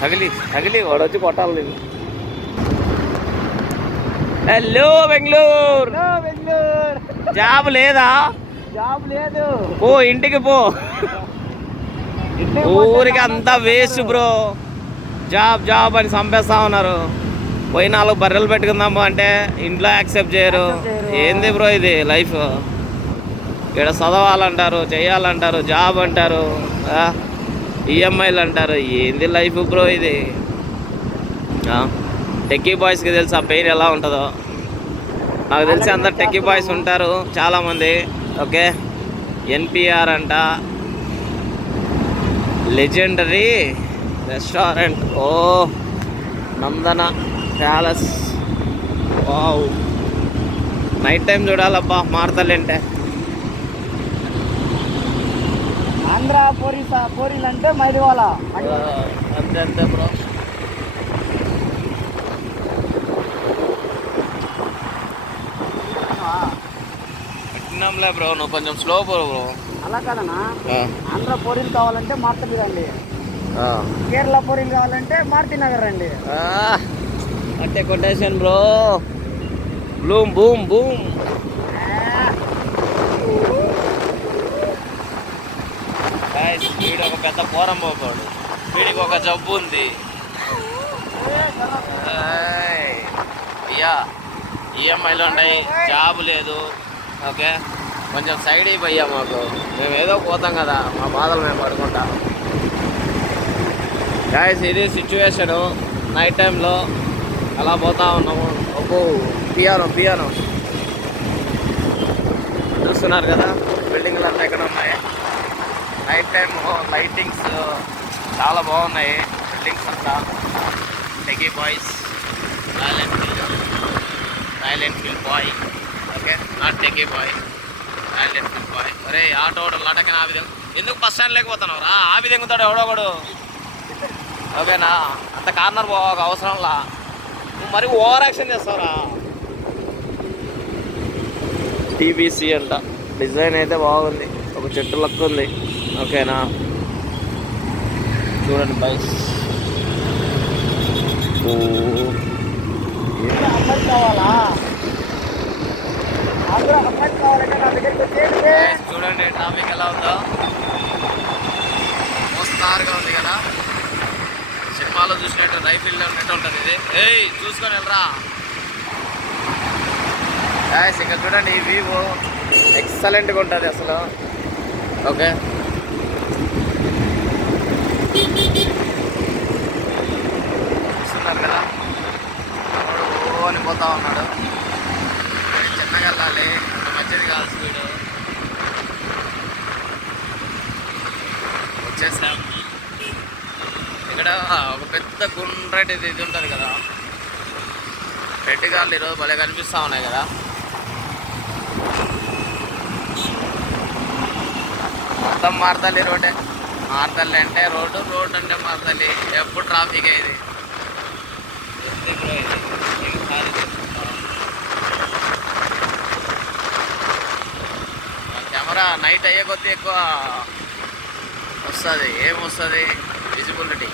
తగిలి తగిలి వాడు వచ్చి కొట్టాలి నేను హలో బెంగళూరు. బెంగళూరు. జాబ్ లేదా? జాబ్ లేదు. పో ఇంటికి పో. ఊరికి అంతా వేస్ట్ బ్రో. జాబ్ జాబ్ అని చంపేస్తా ఉన్నారు. పోయి నాలుగు బర్రెలు పెట్టుకుందాము అంటే ఇంట్లో యాక్సెప్ట్ చేయరు. ఏంది బ్రో ఇది లైఫ్? ఇక్కడ చదవాలంటారు చేయాలంటారు జాబ్ అంటారు. ఈఎంఐలు అంటారు. ఏంది లైఫ్ బ్రో ఇది? టెక్కీ బాయ్స్కి తెలుసు ఆ పెయిన్ ఎలా ఉంటుందో? నాకు తెలిసి అందరు టెక్కీ బాయ్స్ ఉంటారు చాలామంది. ఓకే? ఎన్పిఆర్ అంట. లెజెండరీ రెస్టారెంట్ ఓ Nandana palace wow night time చూడాలబ్బా మారతలేంటే ఆంధ్ర పోరీస పోరీలు అంటే మైదివాల. అంతే అంతే బ్రో. పెట్టినాంలే బ్రో నువ్వు కొంచెం స్లో బ్రో బ్రో. అలా కాదనా ఆంధ్ర పోరీలు కావాలంటే మార్తలు రండి. ఆ. కేరళ పోరీలు కావాలంటే మారుతి నగర్ రండి. ఆ, అట్టే quotation bro. Bloom boom boom guys వీడు వీడికి ఒక జబ్బు ఉంది. అయ్యా ఈఎంఐలు ఉన్నాయి జాబ్ లేదు. ఓకే? కొంచెం సైడ్ అయిపోయా మాకు. మేము ఏదో పోతాం కదా మా బాధలు మేము పడుకుంటాం. గాయస్ ఇది సిచ్యువేషను నైట్ టైంలో అలా పోతా ఉన్నాము. ఒక్కో పియానో పియానో. చూస్తున్నారు కదా బిల్డింగ్లు అంతా ఎక్కడ ఉన్నాయి? నైట్ టైం లైటింగ్స్ చాలా బాగున్నాయి. బిల్డింగ్స్ అంతా. Techie boys Royal Enfield Royal Enfield boy okay not techie boy Royal Enfield boy అరే ఆటో లటకన ఆ విధంగా. ఎందుకు బస్ స్టాండ్ లేకపోతున్నావు? రా ఆ విధంగా ఉంటాడు ఎవడోగడు ఓకేనా? అంత కార్నర్ పోవాక అవసరంలా నువ్వు మరి ఓవర్ యాక్షన్ చేస్తావురా. టీబీసీ అంట. డిజైన్ అయితే బాగుంది. ఒక చెట్టు లక్క ఉంది. ఓకేనా? చూడండి బైక్స్ అమ్మాయి కావాలా చూడండి ట్రాఫిక్ ఎలా ఉందో. మోస్తారుగా ఉంది కదా. సినిమాలో చూసినట్టు రైఫిల్లో ఉన్నట్టు ఉంటుంది ఇది. ఏయ్ చూసుకొని వెళ్ళరా. గాయస్ ఇక్కడ చూడండి ఈ వ్యూ ఎక్సలెంట్గా ఉంటుంది అసలు. ఓకే చూస్తున్నారు కదా ఓ అని పోతా ఉన్నాడు. చిన్నగా వెళ్ళాలి. అంత మంచిది కాదు స్పీడ్. వచ్చేసాం. ఇక్కడ ఒక పెద్ద గుండ్రటి ఇది ఉంటుంది కదా. రెడ్డిగాళ్ళు ఈరోజు భలే కనిపిస్తూ ఉన్నాయి కదా. మొత్తం మారతాలి రోడ్డే మారతల్లి అంటే రోడ్డు రోడ్డు అంటే మారతాలి ఎప్పుడు ట్రాఫిక్ అయింది ఏంది కెమెరా నైట్ అయ్యే కొద్దీ ఎక్కువ వస్తుంది. ఏం వస్తుంది? విజిబిలిటీ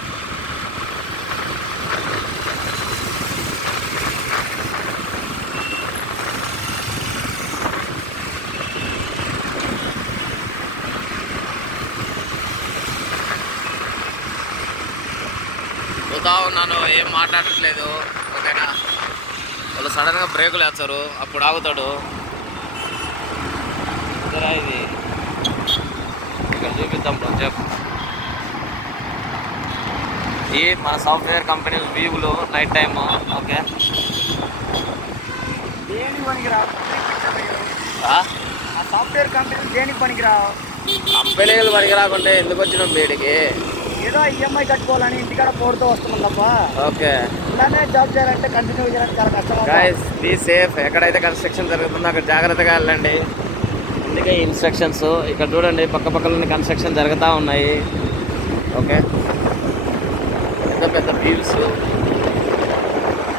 పోతా ఉన్నాను ఏం మాట్లాడట్లేదు. ఓకేనా? వాళ్ళు సడన్గా బ్రేకులు వేస్తారు. అప్పుడు ఆగుతాడు. ఇద్దరా ఇది? ఇక్కడ చూపిద్దాం చెప్పు. ఈ మన సాఫ్ట్వేర్ కంపెనీ వ్యూలు నైట్ టైమ్ ఓకే? దేనికి పనికిరావు ఆ? సాఫ్ట్వేర్ కంపెనీ దేనికి పనికిరావు కంపెనీలు పనికి రాకుంటే ఎందుకు వచ్చినాం వీడికి ఏదో ఈఎంఐ కట్టుకోవాలని ఇంటికాడ పోడుతూ వస్తున్నాం తప్ప. ఓకే. ఇలానే జాబ్ చేయాలంటే కంటిన్యూ చేయాలంటే చాలా కష్టం అవుతుంది. గాయస్ బీ సేఫ్ ఎక్కడైతే కన్స్ట్రక్షన్ జరుగుతుందో అక్కడ జాగ్రత్తగా వెళ్ళండి. అందుకే ఇన్స్ట్రక్షన్స్ ఇక్కడ చూడండి పక్క పక్కన కన్స్ట్రక్షన్ జరుగుతూ ఉన్నాయి. ఓకే పెద్ద పెద్ద వ్యూస్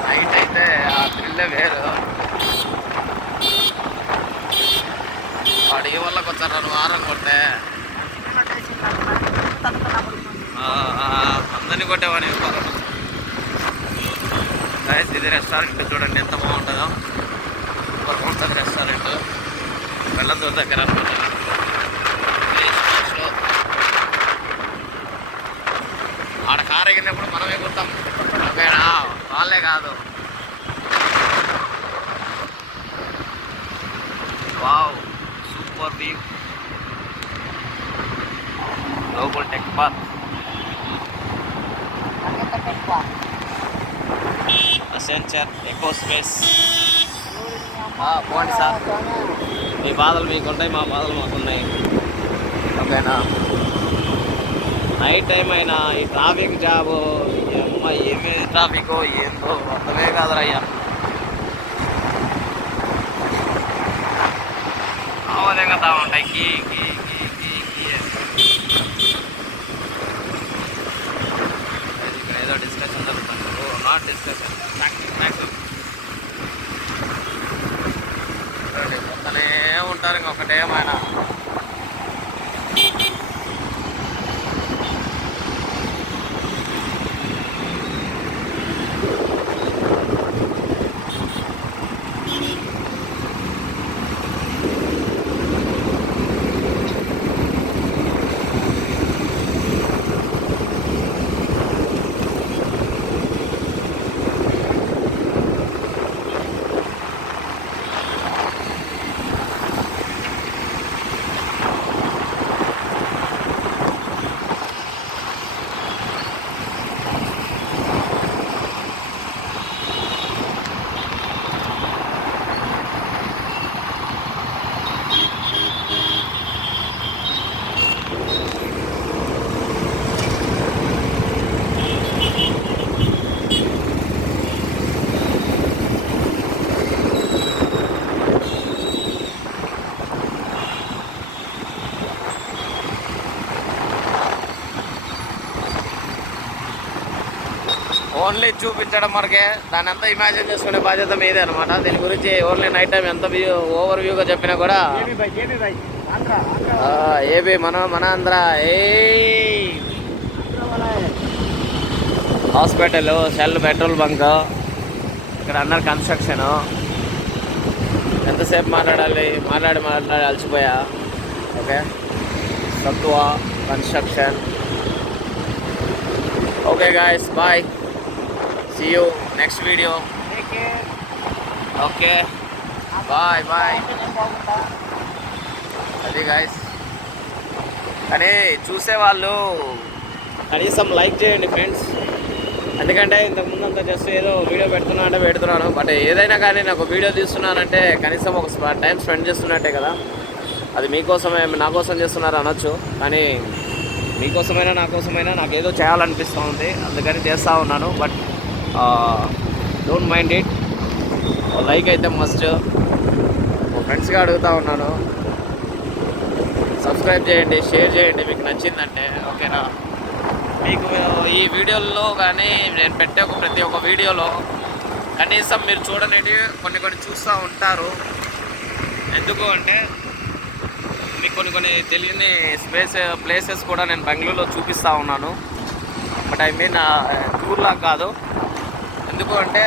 నైట్ అయితే ఆ థ్రిల్లే వేరు. వాడు ఈ వల్ల కొంచెం రెండు వారం కొట్టే. ఆ, ఆ, గాయస్ ఇది రెస్టారెంట్ చూడండి ఎంత బాగుంటుందో. సూపర్ ఉంటుంది రెస్టారెంట్ వెళ్ళదూరు దగ్గర అనమాట ఆడ కారు ఎగిరినప్పుడు మనమే గుర్తాం ఓకేనా వాళ్ళే కాదు wow super view Global Tech Park Accenture Eco Space పోండి సార్. మీ బాధలు మీకు ఉంటాయి మా బాధలు మాకు ఉన్నాయి ఓకేనా? నైట్ టైం అయినా ఈ ట్రాఫిక్ జాబు అమ్మ ఏమి ట్రాఫిక్ ఏందో అర్థమే కాదురా అయ్యా. అవదే కదా ఉంటాయి. కీ కీ కీ కీ ఏదో డిస్కషన్ జరుగుతుంది. నాట్ డిస్కషన్ ఉంటారు ఉంటారు ఇంకొకటేమైనా ఓన్లీ చూపించడం వరకే. దాని అంతా ఇమాజిన్ చేసుకునే బాధ్యత మీదే అనమాట దీని గురించి ఓన్లీ నైట్ టైం ఎంత వ్యూ ఓవర్ వ్యూగా చెప్పినా కూడా ఏబీ మన మన Andhra. A. Hospital Shell petrol bunk. ఇక్కడ అండర్ కన్స్ట్రక్షన్ ఎంతసేపు మాట్లాడాలి? మాట్లాడి మాట్లాడి అలసిపోయా? Okay. Sattva construction okay guys bye see you next video Take care. Bye bye అది గాయస్ కానీ చూసేవాళ్ళు కనీసం లైక్ చేయండి ఫ్రెండ్స్ ఎందుకంటే ఇంతకు ముందు అంతా జస్ట్ ఏదో వీడియో పెడుతున్నా అంటే పెడుతున్నాను. బట్ ఏదైనా కానీ నాకు వీడియో తీస్తున్నానంటే కనీసం ఒక టైం స్పెండ్ చేస్తున్నట్టే కదా. అది మీకోసమే నా కోసం చేస్తున్నారు అనొచ్చు. కానీ మీకోసమైనా నా కోసమైనా నాకు ఏదో చేయాలనిపిస్తూ ఉంది. అందుకని చేస్తూ ఉన్నాను. But don't mind it like అయితే మస్ట్ మా ఫ్రెండ్స్గా అడుగుతా ఉన్నాను. సబ్స్క్రైబ్ చేయండి షేర్ చేయండి మీకు నచ్చిందంటే ఓకేనా? మీకు ఈ వీడియోల్లో కానీ నేను పెట్టే ఒక ప్రతి ఒక్క వీడియోలో కనీసం మీరు చూడనేటివి కొన్ని కొన్ని చూస్తూ ఉంటారు. ఎందుకు అంటే మీకు కొన్ని కొన్ని తెలియని స్పేస్ ప్లేసెస్ కూడా నేను బెంగళూరులో చూపిస్తూ ఉన్నాను. బట్ ఐ మీన్ టూర్లా కాదు. ఎందుకు అంటే